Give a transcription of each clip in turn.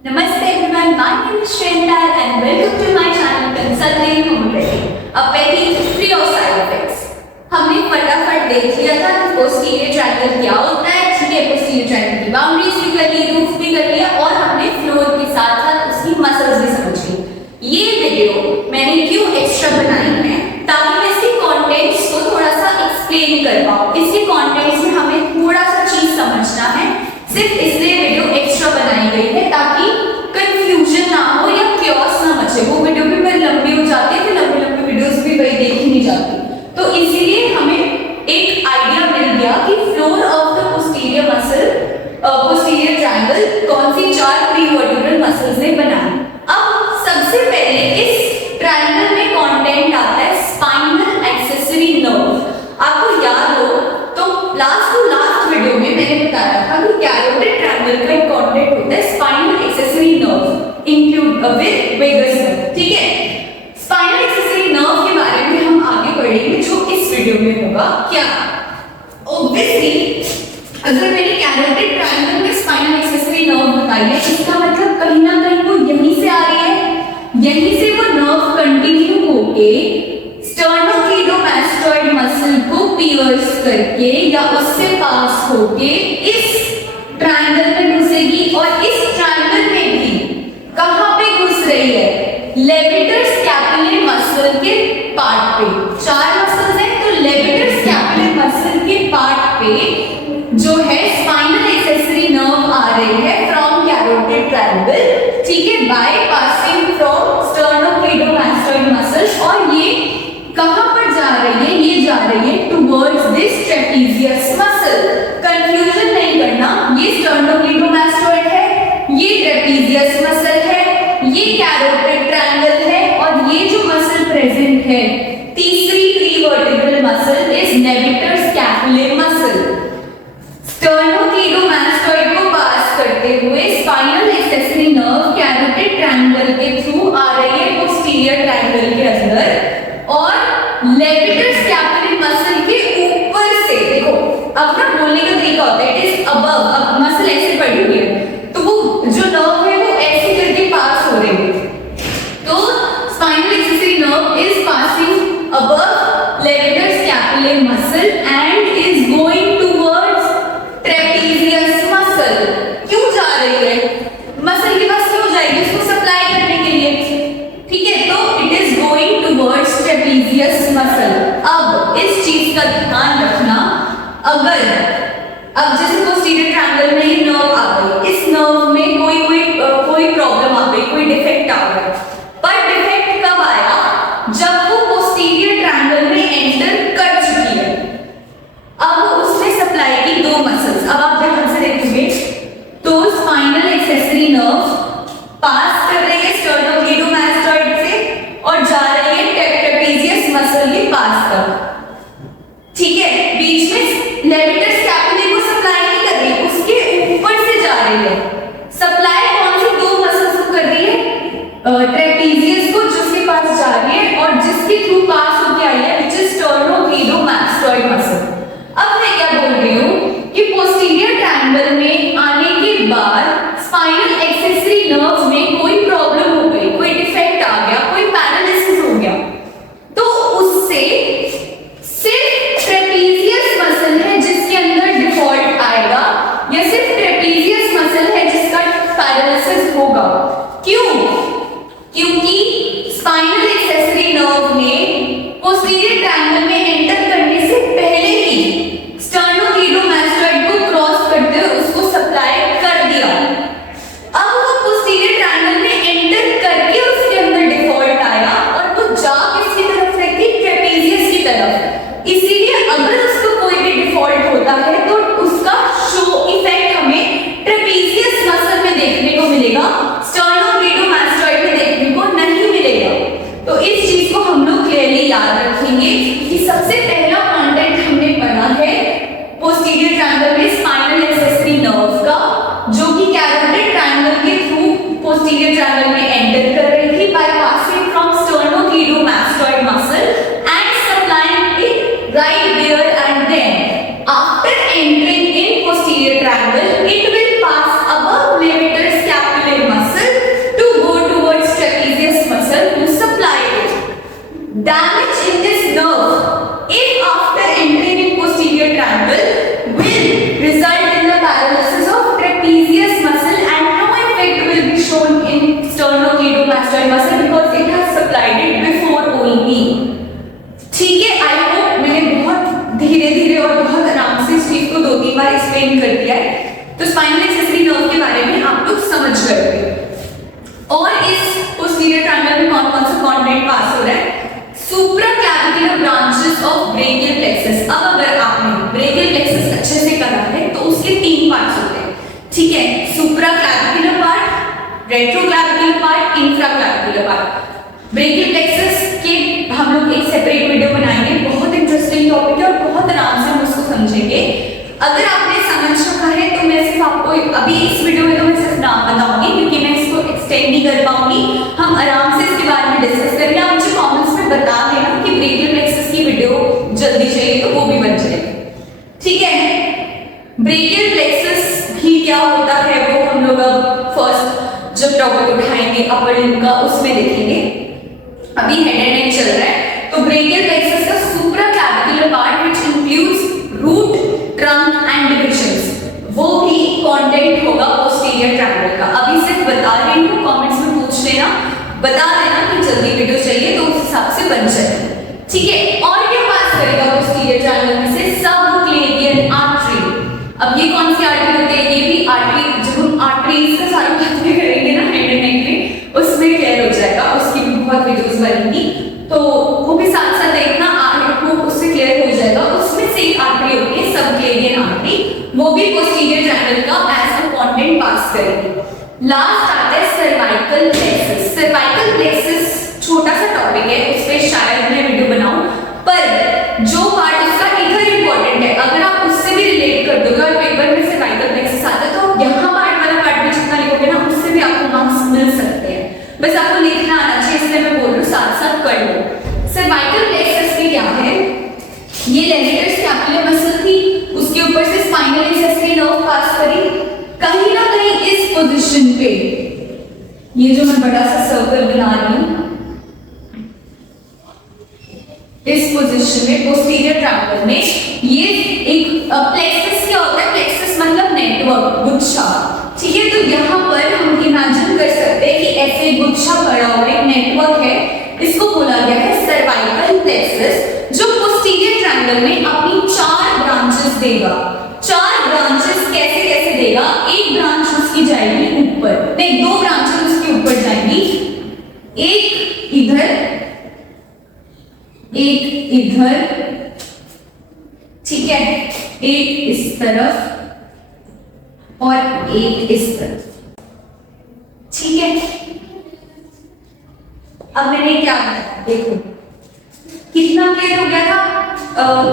Namaste everyone, my name is Shrendal and welcome to my channel Consulting Homeopathy, a petty free of side effects. हमने फटाफट देख लिया था कि posterior triangle क्या होता है, ठीक है, पोस्टीरियर ट्रायंगल की बाउंड्रीज भी कर ली, रूफ भी कर लिया और हमने फ्लोर के साथ साथ उसकी मसल्स भी समझ ली। ये वीडियो मैंने क्यों एक्स्ट्रा बनाई है ताकि मैं इसके कंटेंट्स को थोड़ा सा एक्सप्लेन कर पाऊँ। इसके कंटेंट्स में हमें थोड़ा सा चीज समझना है, सिर्फ इसलिए वीडियो एक्स्ट्रा बनाई गई है ताकि कंफ्यूजन ना हो या क्योस ना मचे। वो वीडियो भी फिर लंबी हो जाती है, फिर लंबी लंबी वीडियोस भी वही देखी नहीं जाती, तो इसीलिए हमें एक आइडिया मिल गया कि floor of the posterior muscle, posterior triangle कौन सी चार प्रीवर्टिब्रल मसल्स ने बनाई। अब सबसे पहले इस ट्रायंगल में कंटेंट आता है स्पाइनल एक्सेसरी नर्व। आपको याद हो तो लास्ट वीडियो में मैंने बताया था कि कैरोटिड ट्रायंगल का एक कंटेंट होता है spinal accessory nerve include with vagus nerve, ठीक है। स्पाइनल एक्सेसरी नर्व के बारे में हम आगे पढ़ेंगे जो इस वीडियो में होगा। क्या ऑब्वियसली अगर मैंने कैरोटिड ट्रायंगल में स्पाइनल एक्सेसरी नर्व बताई है, इसका मतलब कहीं ना कहीं वो यहीं से आ रही है, यहीं से वो नर्व कंटिन्यू होके स्टर्नोक्लीडोमास्टोइड मसल को पियर्स करके या उससे पास होके इस ट्रायंगल में घुसेगी। और इस ट्रायंगल में भी कहां पे घुस रही है? लेविटर स्कैपुलर मसल के पार्ट पे। चार मसल्स हैं तो लेविटर स्कैपुलर मसल के पार्ट पे जो है स्पाइनल एक्सेसरी नर्व आ रही है फ्रॉम कैरोटिड ट्रायंगल, ठीक है, बाय पासिंग फ्रॉम स्टर्नोक्लीडोमास्टोइड मसल। और ये कहां पर जा रही है? ये जा रही है towards this trapezius muscle. Confusion नहीं करना, ये स्टर्नोक्लीडोमास्टोइड है, ये ट्रेपेजियस मसल है, ये कैरोटिड ट्रायंगल है और ये जो मसल प्रेजेंट है तीसरी प्रीवर्टिब्रल मसल इज लेविटर स्कैपुलर मसल। स्टर्नोक्लीडोमास्टोइड को पास करते हुए spinal accessory nerve carotid triangle के थ्रू आ रही है पोस्टीरियर ट्रायंगल के अंदर और लेविटर स्कैपुलर मसल के ऊपर से। देखो अब ना बोलने का तरीका होता है इट इज अबव, अब मसल ऐसे पड़ी हुई है तो वो जो नर्व है वो ऐसे करके पास हो रही है, तो spinal accessory nerve is passing above levator scapulae muscle and is going towards trapezius muscle. क्यों जा रही है? मसल के पास क्यों जाएगी? उसको सप्लाई करने के लिए, ठीक है, तो it is going towards trapezius muscle. अब इस चीज का ध्यान रखना, अगर अब जैसे पोस्टीरियर ट्रायंगल में ये नर्व आ गई, इस नर्व में कोई प्रॉब्लम आ गई, कोई डिफेक्ट आ गया, पर डिफेक्ट कब आया? जब वो पोस्टीरियर ट्रायंगल में एंटर कर चुकी है। अब उसने सप्लाई की दो मसल्स। अब आप ध्यान से देखोगे तो स्पाइनल एक्सेसरी नर्व पास कर रही है स्टर्नोक्लीडोमास्टोइड से और जा रही है ट्रेपेजियस मसल के पास तक, ठीक है। बीच में लेविटर स्कैपुलर को सप्लाई नहीं कर रही, उसके ऊपर से जा रही है। सप्लाई कौन सी दो मसल्स को कर रही है? ट्रेपेजियस को, जिसके पास जा रही है और जिसके थ्रू पास होके आई है व्हिच इज स्टर्नोक्लीडोमास्टोइड मसल। अब मैं क्या बोल रही हूँ कि पोस्टीरियर ट्रायंगल में आने के बाद स्पाइनल एक्सेसरी नर्व्स में कोई प्रॉब्लम हो गई, कोई डिफेक्ट आ गया, कोई पैरालिसिस हो गया, तो उससे सिर्फ ट्रेपेजियस मसल है जिसके अंदर डिफॉल्ट आएगा या सिर्फ ट्रेपेजियस मसल है जिसका पैरालिसिस होगा। क्यों? क्योंकि स्पाइनल एक्सेसरी नर्व ने पोस्टीरियर ट्रायंगल में एंटर करने से पहले ही स्टर्नोक्लीडोमास्टोइड को क्रॉस करते हुए उसको सप्लाई कर दिया। अब वो पोस्टीरियर ट्रायंगल में एंटर करके उसके अंदर डिफॉल्ट आया और वो जा किसकी तरफ रही थी? ट्रेपेजियस की तरफ। इसीलिए अगर उसको कोई भी डिफॉल्ट होता है तो उसका शो इफेक्ट हमें ट्रेपेजियस मसल में देखने को मिलेगा, स्टर्नोक्लीडोमास्टोइड में देखने को नहीं मिलेगा। तो इस चीज को हम लोग क्लियरली याद रखेंगे कि रेट्रोक्लैविकुलर पार्ट, इंफ्राक्लैविकुलर पार्ट। ब्रेकियल प्लेक्सस के हम लोग एक सेपरेट वीडियो बनाएंगे, बहुत इंटरेस्टिंग टॉपिक है और बहुत आराम से हम उसको समझेंगे। अगर आपने समझ रखा है तो मैं सिर्फ आपको अभी इस वीडियो में तो मैं सिर्फ नाम बताऊंगी, क्योंकि मैं इसको एक्सटेंड नहीं कर पाऊंगी। हम आराम से इसके बारे में डिस्कस करेंगे। आप मुझे कमेंट्स में बता देना कि ब्रेकियल प्लेक्सस की वीडियो जल्दी चाहिए तो वो भी बन जाए, ठीक है। ब्रेकियल प्लेक्सस भी क्या होता है वो हम लोग अब फर्स्ट जब टॉपिक उठाएंगे अपर लिम्ब का उसमें देखेंगे। अभी हेड एंड नेक चल रहा है। तो ब्रेकियल प्लेक्सस का supraclavicular part which includes root, trunk and divisions, वो भी कंटेंट होगा पोस्टीरियर ट्रायंगल का। अभी सिर्फ बता रही हूँ, कमेंट्स में पूछ लेना, बता देना कि जल्दी वीडियो चाहिए तो उस हिसाब से बन जाए, ठीक है। और क्या पास करेगा पोस्टीरियर ट्रायंगल में से? Subclavian artery. अब ये कौन सी आर्टरी होती है? ये भी आर्टरी, जब हम आर्टरीज का सारी बातें करेंगे ना हेड एंड नेक में, उसमें क्लियर हो जाएगा, उसकी भी बहुत वीडियोस बनेंगी, तो वो भी साथ साथ देखना, आपको उससे क्लियर हो जाएगा। उसमें से एक आर्टरी होती है सबक्लेवियन आर्टरी, वो भी पोस्टीरियर ट्रायंगल का एज अ कंटेंट पास करेगी। लास्ट आता है सर्वाइकल प्लेक्सस। सर्वाइकल प्लेक्सस छोटा सा टॉपिक है, उस पे शायद मैं वीडियो बनाऊं, पर जो पार्ट उसका इधर इंपॉर्टेंट है, अगर आप उससे भी रिलेट कर दोगे और पेपर में सर्वाइकल प्लेक्सस आता है तो यहाँ पार्ट वाला पार्ट भी जितना लिखोगे ना उससे भी आपको मार्क्स मिल सकते हैं। बस आपको लिखना आना चाहिए, इसलिए मैं बोल रही हूँ साथ साथ कर लो। सर्वाइकल प्लेक्सस में क्या है? ये लेविटर स्कैपुलर मसल थी, उसके ऊपर से स्पाइनल एक्सेसरी नर्व पास करी, कहीं ना कहीं इस पोजीशन पे, ये जो मैं बड़ा सा सर्कल बना रही हूं, इस पोजीशन में पोस्टीरियर ट्रायंगल में ये एक प्लेक्सस क्या होता है? प्लेक्सस मतलब नेटवर्क, गुच्छा, ठीक है। तो यहाँ पर हम इमेजिन कर सकते हैं कि ऐसे गुच्छा पड़ा हुआ एक नेटवर्क है, इसको बोला गया है सर्वाइकल प्लेक्सस, जो पोस्टीरियर ट्रायंगल में अपनी 4 ब्रांचेस देगा। 4 ब्रांचेस कैसे कैसे देगा? एक ब्रांच उसकी जाएगी ऊपर, नहीं 2 ब्रांचेस उसके ऊपर जाएंगी, एक इधर एक इधर, ठीक है, एक इस तरफ और एक इस तरफ, ठीक है। अब मैंने क्या बताया देखो, कितना क्लियर हो गया था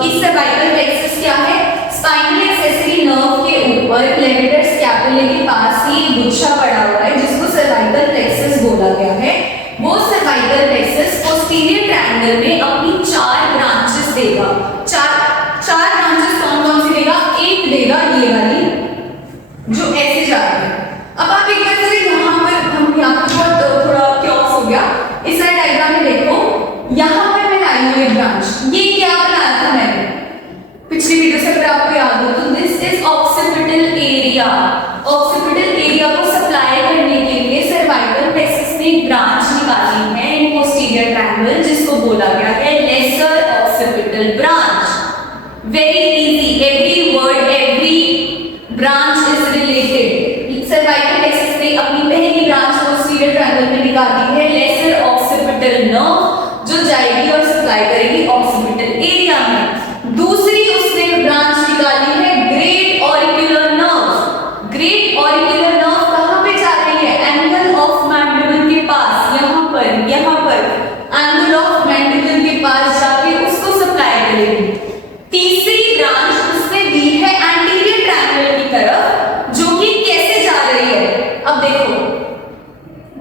कि सर्वाइकल प्लेक्सस क्या है? स्पाइनल एक्सेसरी नर्व के ऊपर लेविटर स्कैपुला के पास ही गुच्छा पड़ा हुआ है जिसको सर्वाइकल प्लेक्सस बोला गया है। वो सर्वाइकल प्लेक्सस पोस्टीरियर ट्रायंगल में अपनी 4 ब्रांचेस देगा। चार ब्रांचेस कौन कौन सी देगा? एक देगा ये वाली जो ऐसे जा रही है। अब आप एक बार से यहाँ पर हम यहाँ पर थोड़ा क्योस हो गया, इस साइड डायग्राम में देखो, यहाँ पर मैं लाई हूँ एक ब्रांच, ये क्या बनाया था मैंने पिछली वीडियो से, अगर आपको याद हो तो this is occipital area. Occipital area को सप्लाई करने के लिए सर्वाइकल प्लेक्सस ने एक ब्रांच निकाली है इन पोस्टीरियर ट्रायंगल, जिसको बोला गया है lesser occipital branch. Very easy, every word every branch is related. Cervical plexus ने अपनी पहली ब्रांच पोस्टीरियर ट्रायंगल में निकाली है लेसर ऑक्सीपिटल नर्व, जो जाएगी और सप्लाई करेगी ऑक्सीपिटल एरिया में। दूसरी उसने ब्रांच निकाली है great auricular nerve. Great auricular nerve कहां पे जा रही है? एंगल ऑफ मैंडिबल के पास, यहां पर एंगल ऑफ मैंडिबल के पास जाके उसको सप्लाई करेगी। तीसरी ब्रांच उसने दी है एंटीरियर ट्रायंगल की तरफ, जो कि कैसे जा रही है? अब देखो,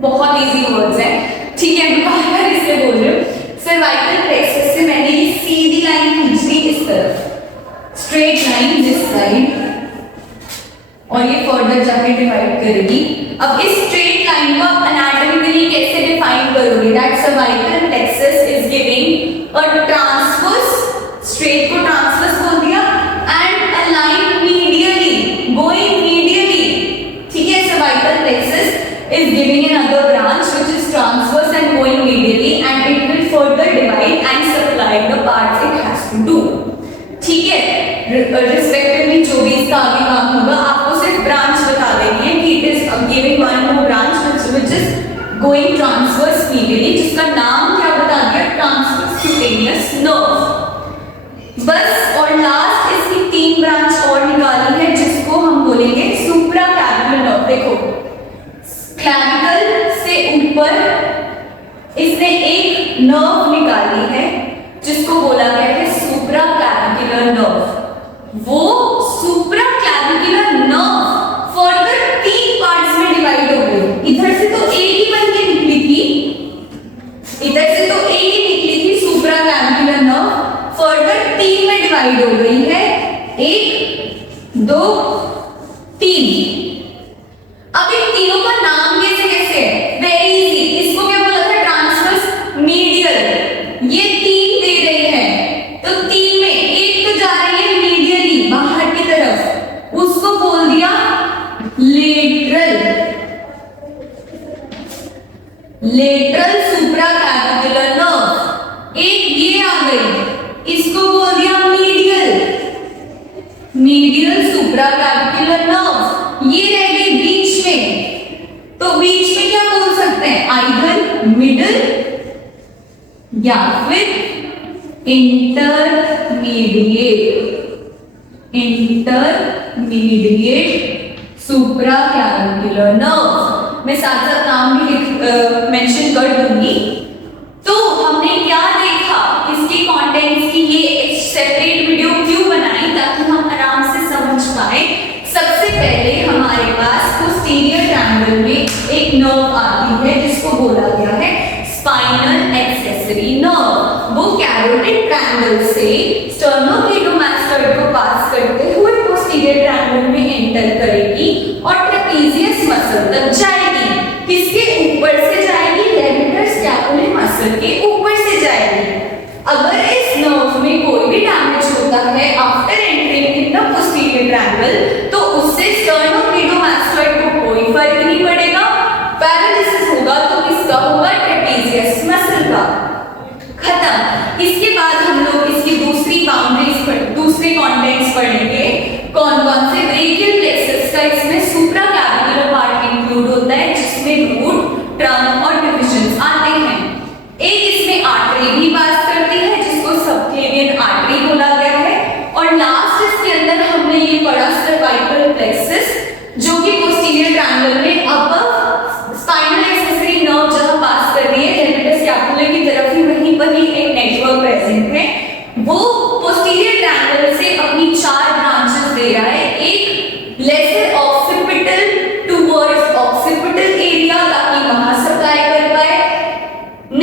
बहुत इजी वर्ड्स हैं, ठीक है, मैं बार-बार इसलिए बोल रही हूँ। सर्वाइकल प्लेक्सस से मैंने ये सीधी लाइन खींच ली इस तरफ, स्ट्रेट लाइन दिस साइड, और ये फर्दर जाके डिवाइड करेगी। अब इस स्ट्रेट लाइन को आप एनाटॉमिकली कैसे डिफाइन करोगे? That cervical plexus is giving a transverse, straight को ट्रांसवर्स बोल दिया, and a line medially, going medially, ठीक है। Cervical plexus is giving another branch which is transverse and going medially, and it will further divide and supply the parts it has to do, ठीक है। Respectively जो भी इसका आगे काम होगा, आपको सिर्फ ब्रांच बता देनी है कि it is giving one more branch which is going transverse medially, जिसका नाम क्या बता दिया? transverse cutaneous nerve। बस, और लास्ट इसकी 3 ब्रांच और निकाली है जिसको हम बोलेंगे सुप्राक्लैविकुलर नर्व। देखो क्लैविकल से ऊपर इसने एक नर्व निकाली है जिसको बोला गया है सुप्रा क्लैविकुलर नर्व। वो सुप्रा क्लैविकुलर नर्व फर्दर 3 पार्ट्स में डिवाइड हो गई। इधर से तो एक ही बन के निकली थी, इधर से तो एक ही निकली थी सुप्रा क्लैविकुलर नर्व, फर्दर 3 में डिवाइड हो गई है, 1 2 3। अब इन तीनों का नाम कैसे है? Very easy. इसको क्या बोला था? Transverse medial. ये 3 दे रहे हैं तो 3 में एक तो जा रही है मीडियली बाहर की तरफ, उसको बोल दिया लेटरल, लेटरल सुप्रा क्लैविकुलर नर्व। एक ये आ गई, इसको बोल दिया मीडियल, मीडियल सुप्रा क्लैविकुलर नर्व। ये रह गई बीच में, तो बीच में क्या बोल सकते हैं? आइदर मिडिल या फिर इंटरमीडिएट, इंटरमीडिएट सुप्रा क्लैविकुलर नर्व। मैं साथ साथ नाम भी मेंशन कर दूंगी। तो हमने क्या देखा, इसके कंटेंट्स की ये एक सेपरेट वीडियो क्यों बनाई, ताकि हम आराम से समझ पाए। सबसे पहले हमारे पास पोस्टीरियर ट्रायंगल में एक नर्व आती है जिसको बोला गया है स्पाइनल एक्सेसरी नर्व। वो कैरोटिड ट्रायंगल से स्टर्नोक्लेडोमास्टोइड को पास करते हुए पोस्टीरियर ट्रायंगल में एंटर करेगी और ट्रेपेजियस मसल तक जाएगी। किसके ऊपर से जाएगी? लेविटर स्कैपुलर मसल के ऊपर से जाएगी। अगर इस नर्व में कोई भी डैमेज होता है after entering in the posterior triangle, तो उससे स्टर्नोक्लेडोमास्टोइड को कोई फर्क नहीं पड़ेगा। पैरालिसिस होगा तो किसका होगा? ट्रेपेजियस मसल का। खत्म। इसके बाद हम लोग इसकी दूसरी बाउंड्रीज पर दूसरे कंटेंट्स पढ़ेंगे। कौन कौन से? ब्रेकियल प्लेक्सस का इसमें सुप्रा क्लैविकुलर पार्ट इंक्लूड होता है जिसमें रूट, ट्रंक और डिविजन आते हैं। एक इसमें आर्टरी भी पास करती है जिसको सबक्लेवियन आर्टरी बोला गया है। और लास्ट इसके अंदर हमने ये पढ़ा सर्वाइकल प्लेक्सस, जो कि पोस्टीरियर ट्रायंगल में अबव स्पाइनल एक्सेसरी नर्व जहां पास कर रही है लेविटर स्कैपुलर की तरफ ही, वहीं पर ही एक नेटवर्क प्रेजेंट है। वो पोस्टीरियर ट्रायंगल से अपनी 4 ब्रांचेस दे रहा है। एक lesser occipital towards occipital area, ताकि वहां सप्लाई कर पाए।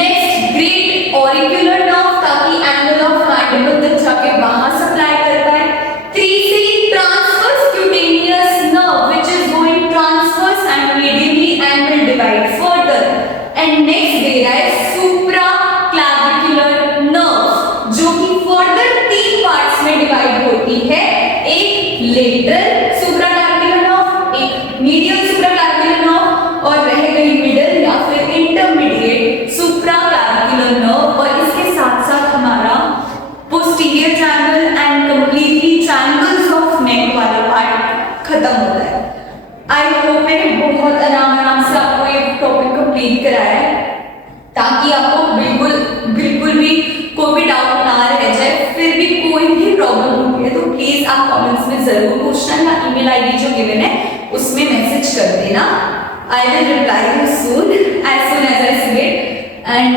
नेक्स्ट ग्रेट ऑरिकुलर नर्व, ताकि एंगल ऑफ मैंडिबल तक जाके वहां सप्लाई कर पाए। 3 से transverse cutaneous nerve which is going transverse and medially and will divide further. And next दे रहा है सुप्रा क्लैविकुलर नर्व, जो कि फर्दर 3 पार्ट्स में डिवाइड होती है। एक लेटरल सुप्रा क्लैविकुलर नर्व, एक मीडियल सुप्रा क्लैविकुलर नर्व, और रह गई मिडिल या फिर इंटरमीडिएट सुप्रा क्लैविकुलर नर्व। और इसके साथ साथ हमारा posterior triangle and completely triangles of neck वाला पार्ट खत्म होता है। आई होप मैंने बहुत आराम से आपको ये टॉपिक कंप्लीट कराया है, ताकि आपको बिल्कुल भी कोई भी डाउट ना रह जाए। फिर भी कोई भी प्रॉब्लम होती है तो प्लीज आप कमेंट्स में जरूर पूछना, या ईमेल आईडी जो गिवन है उसमें मैसेज कर देना। I will reply you soon as I see it. And